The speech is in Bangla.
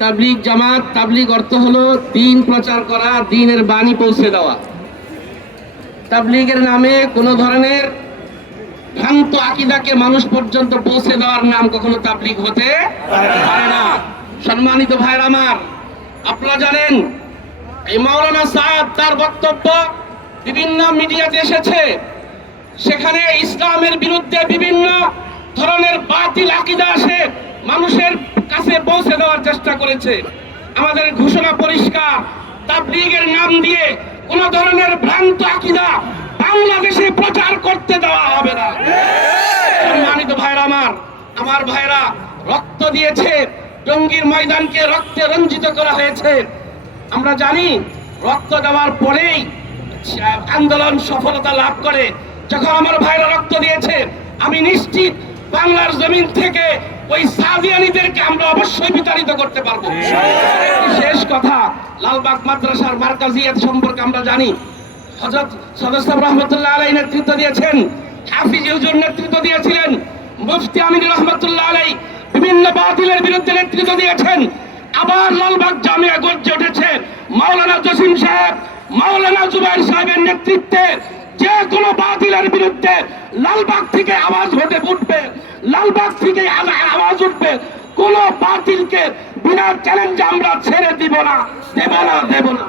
তাবলিগ জামাত, তাবলিগ অর্থ হলো দিন প্রচার করা, দিনের বাণী পৌঁছে দেওয়া। তাবলিগের নামে কোনো ধরনের ভ্রান্ত আকিদাকে মানুষ পর্যন্ত পৌঁছে দেওয়ার নাম কখনো তাবলিগ হতে পারে না। সম্মানিত ভাইরা আমার, আপনারা জানেন, এই মাওলানা সাহেব তার বক্তব্য বিভিন্ন মিডিয়াতে এসেছে। সেখানে ইসলামের বিরুদ্ধে বিভিন্ন ধরনের বাতিল আকিদা আসে। মানুষের কাছে পৌঁছে দেওয়ার চেষ্টা করেছে। আমাদের ঘোষণা পরিষ্কার, তাবলিগের নাম দিয়ে কোন ধরনের ভ্রান্ত আকিদা বাংলাদেশে প্রচার করতে দেওয়া হবে না। সম্মানিত ভাইরা আমার আমার ভাইরা, রক্ত দিয়েছে টঙ্গীর ময়দানকে রক্তে রঞ্জিত করা হয়েছে। আমরা জানি, রক্ত দেওয়ার পরেই আন্দোলন সফলতা লাভ করে। যখন আমার ভাইরা রক্ত দিয়েছে, আমি নিশ্চিত বাংলার জমিন থেকে ওই সাদিয়ানিদেরকে আমরা অবশ্যই বিতাড়িত করতে পারব। শেষ কথা, লালবাগ মাদ্রাসার মার্কাজিয়াত সম্পর্কে আমরা জানি। হজরত সদস্য রহমতুল্লাহ আলাই নেতৃত্ব দিয়েছেন, হাফিজ হুজুর নেতৃত্ব দিয়েছিলেন, মুফতি আমিন রহমতুল্লাহ আলাই বিভিন্ন বাতিলের বিরুদ্ধে নেতৃত্ব দিয়েছেন। আবার লালবাগ জামিয়া গর্জে উঠেছে। মাওলানা জসিম সাহেব, মাওলানা জুবাইর সাহেবের নেতৃত্বে যে কোনো বাতিলের বিরুদ্ধে লালবাগ থেকে আওয়াজ হতে উঠবে, লালবাগ থেকে আওয়াজ উঠবে, কোন বাতিলকে বিনা চ্যালেঞ্জে আমরা ছেড়ে দিব না, দেব না দেব না।